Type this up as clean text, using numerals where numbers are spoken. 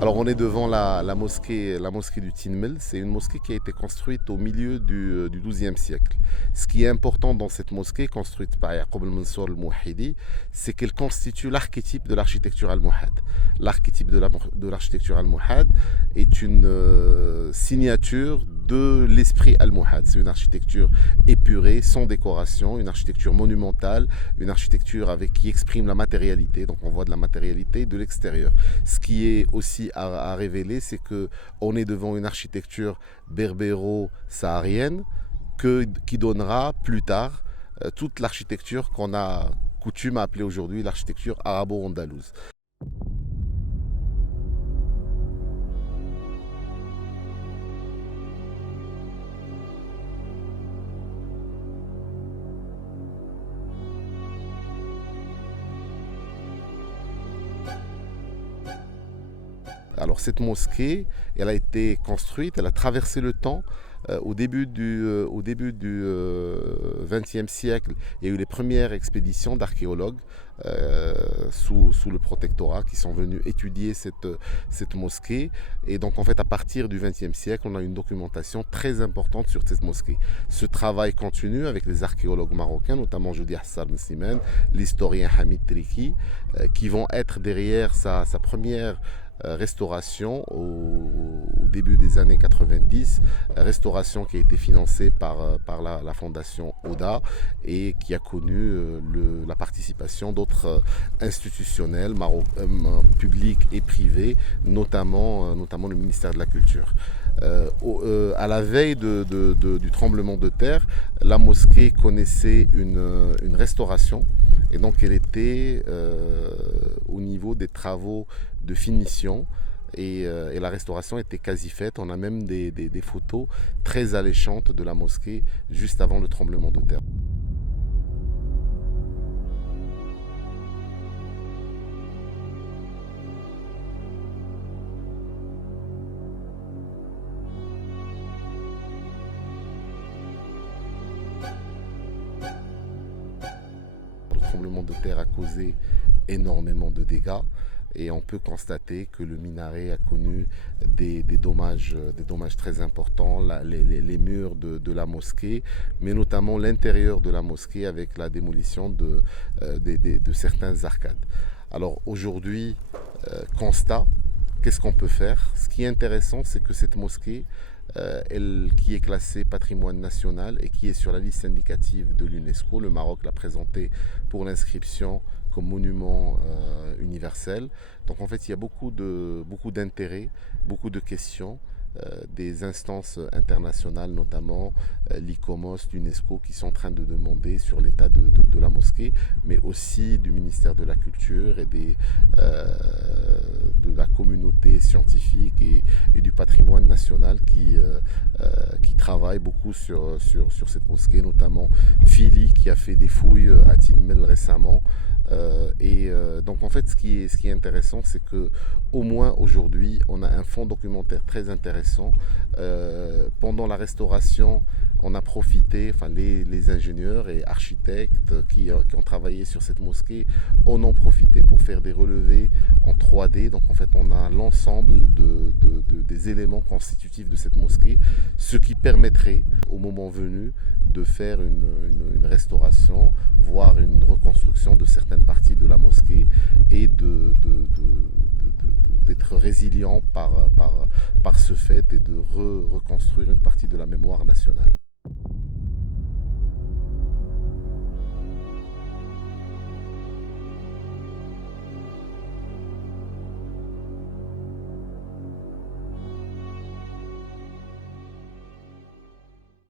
Alors on est devant la mosquée du Tinmel. C'est une mosquée qui a été construite au milieu du XIIe siècle. Ce qui est important dans cette mosquée construite par Yaqub al-Mansour al-Mouahidi, c'est qu'elle constitue l'archétype de l'architecture almohade. L'archétype de l'architecture almohade est une signature de l'esprit almohade. C'est une architecture épurée, sans décoration, une architecture monumentale, une architecture qui exprime la matérialité. Donc on voit de la matérialité de l'extérieur. Ce qui est aussi à révéler, c'est qu'on est devant une architecture berbéro-saharienne qui donnera plus tard toute l'architecture qu'on a coutume à appeler aujourd'hui l'architecture arabo-andalouse. Alors cette mosquée, elle a été construite, elle a traversé le temps. Au début du XXe siècle, il y a eu les premières expéditions d'archéologues sous le protectorat qui sont venus étudier cette mosquée. Et donc en fait, à partir du XXe siècle, on a une documentation très importante sur cette mosquée. Ce travail continue avec les archéologues marocains, notamment Jodi Hassar Messimen, l'historien Hamid Triki, qui vont être derrière sa première restauration au début des années 90, restauration qui a été financée par la fondation ODA et qui a connu la participation d'autres institutionnels publics et privés, notamment le ministère de la Culture. À la veille du tremblement de terre, la mosquée connaissait une restauration et donc elle était au niveau des travaux de finition et la restauration était quasi faite. On a même des photos très alléchantes de la mosquée juste avant le tremblement de terre. Le tremblement de terre a causé énormément de dégâts et on peut constater que le minaret a connu des dommages très importants, les murs de la mosquée, mais notamment l'intérieur de la mosquée avec la démolition de certaines arcades. Alors aujourd'hui, constat, qu'est-ce qu'on peut faire? Ce qui est intéressant, c'est que cette mosquée, qui est classée patrimoine national et qui est sur la liste indicative de l'UNESCO. Le Maroc l'a présentée pour l'inscription comme monument universel. Donc en fait, il y a beaucoup d'intérêts, beaucoup de questions des instances internationales, notamment l'ICOMOS, l'UNESCO, qui sont en train de demander sur l'état de la mosquée, mais aussi du ministère de la Culture et de la communauté scientifique et du patrimoine national qui travaille beaucoup sur cette mosquée, notamment Phili qui a fait des fouilles à Tinmel récemment. Donc en fait, ce qui est intéressant, c'est que au moins aujourd'hui, on a un fonds documentaire très intéressant. Pendant la restauration, on a profité, enfin les ingénieurs et architectes qui ont travaillé sur cette mosquée, en ont profité pour faire des relevés en 3D. Donc en fait, on a l'ensemble des éléments constitutifs de cette mosquée, ce qui permettrait, au moment venu, de faire une restauration, voire une reconstruction de certaines parties de la mosquée et d'être résilient par ce fait et de reconstruire une partie de la mémoire nationale.